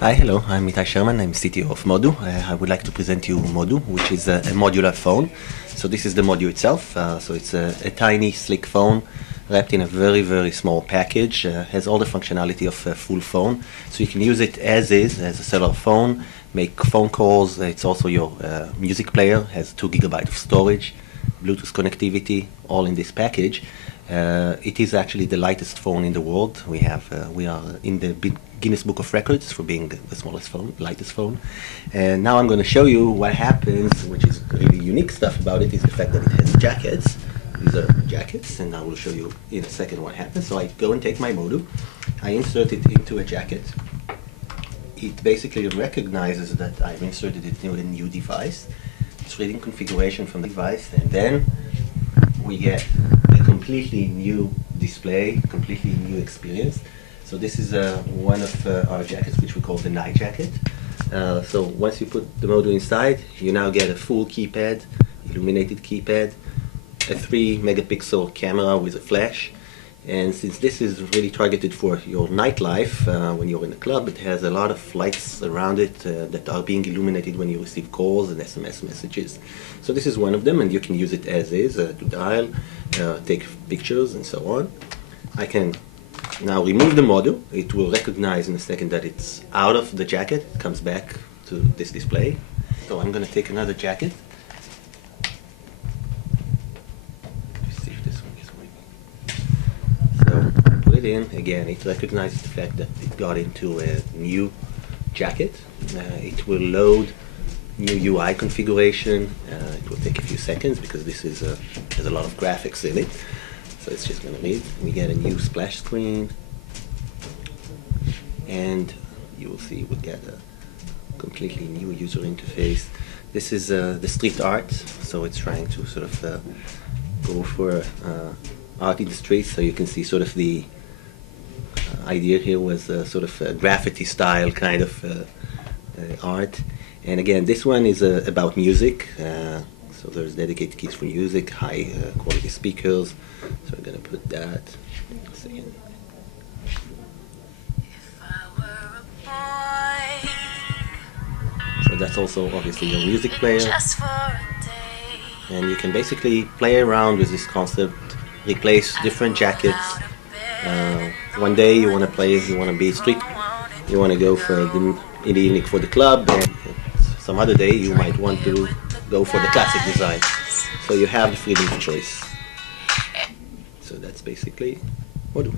Hi, hello, I'm Itai Sherman, I'm CTO of Modu. I would like to present you Modu, which is a modular phone. So this is the Modu itself. So it's a tiny, sleek phone wrapped in a very, very small package. Has all the functionality of a full phone. So you can use it as is, as a cellular phone, make phone calls. It's also your music player, has 2 GB of storage, Bluetooth connectivity, all in this package. It is actually the lightest phone in the world. We are in the Guinness Book of Records for being the smallest phone, lightest phone. And now I'm going to show you what happens, which is really unique stuff about it, is the fact that it has jackets. These are jackets, and I will show you in a second what happens. So I go and take my Modu, I insert it into a jacket. It basically recognizes that I've inserted it into a new device. It's reading configuration from the device, and then we get a completely new display, completely new experience. So this is one of our jackets, which we call the night jacket. So once you put the Modu inside, you now get a full keypad, illuminated keypad, a 3-megapixel camera with a flash. And since this is really targeted for your nightlife, when you're in a club, it has a lot of lights around it that are being illuminated when you receive calls and SMS messages. So this is one of them, and you can use it as is to dial, take pictures, and so on. I can now remove the Modu. It will recognize in a second that it's out of the jacket. It comes back to this display. So I'm going to take another jacket. Put it in. Again, it recognizes the fact that it got into a new jacket. It will load new UI configuration. It will take a few seconds because this is has a lot of graphics in it. So it's just going to read. We get a new splash screen, and you will see we get a completely new user interface. This is the street art, so it's trying to sort of go for art in the streets. So you can see sort of the idea here was sort of a graffiti style kind of art. And again, this one is about music. So there's dedicated keys for music, high quality speakers. So I'm going to put that. So that's also obviously your music player. And you can basically play around with this concept, replace different jackets. One day you want to play, you want to be street, you want to go for in the evening for the club, and some other day you might want to go for the classic design. So you have the freedom of choice. So that's basically Modu.